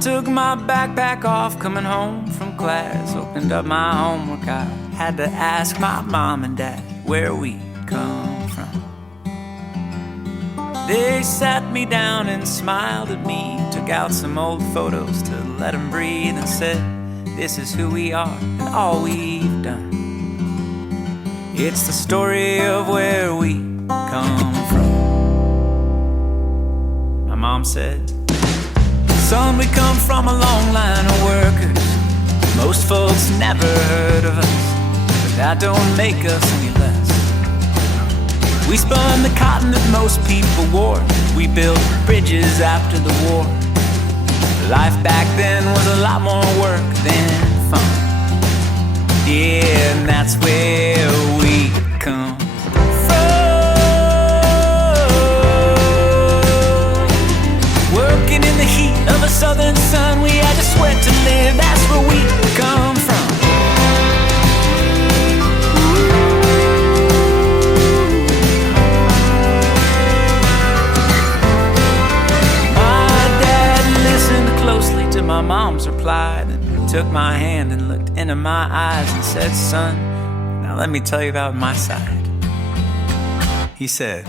took my backpack off coming home from class, opened up my homework. I had to ask my mom and dad where we come from. They sat me down and smiled at me, took out some old photos to let them breathe, and said, this is who we are and all we've done. It's the story of where we come from. My mom said, son, we come from a long line of workers. Most folks never heard of us, but that don't make us any less. We spun the cotton that most people wore. We built bridges after the war. Life back then was a lot more work than fun. Yeah, and that's where we come from. Working in the heat of a southern sun, we had to sweat to live. That's where we come from. Closely to my mom's reply, then took my hand and looked into my eyes and said, son, now let me tell you about my side. He said,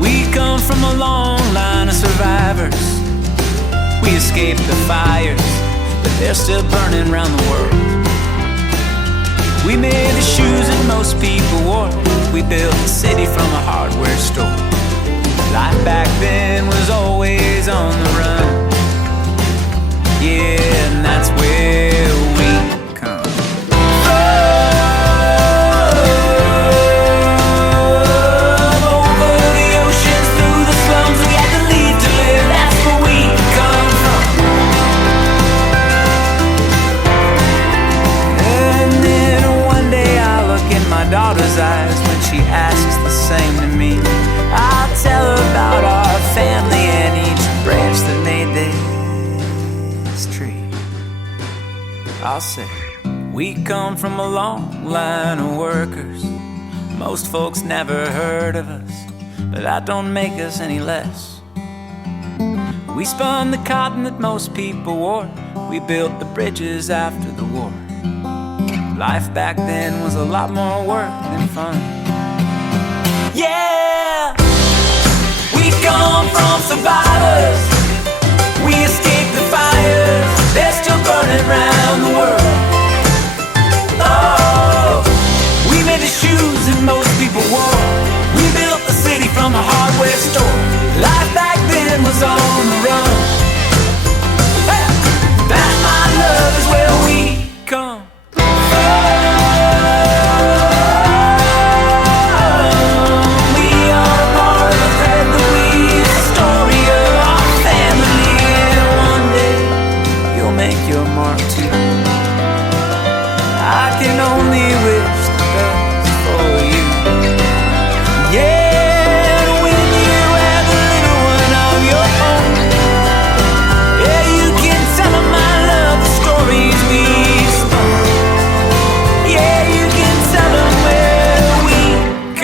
we come from a long line of survivors. We escaped the fires, but they're still burning around the world. We made the shoes that most people wore. We built the city from a hardware store. Life back then was always on the run. Yeah, and that's where we come from. Over the oceans, through the slums, we had to leave to live. That's where we come from. And then one day I look in my daughter's eyes when she asks the same to me. I'll tell her about our family and each branch that made this tree. I'll say, we come from a long line of workers. Most folks never heard of us, but that don't make us any less. We spun the cotton that most people wore. We built the bridges after the war. Life back then was a lot more work than fun. Yeah, we come from survivors. We escaped the fires, they're still burning around the world. Oh, we made the shoes that most people wore. We built the city from a hardware store. Life back then was on the run. Hey, that, my love, is where we come from. We are part of the thread that weaves the story of our family. Make your mark too. I can only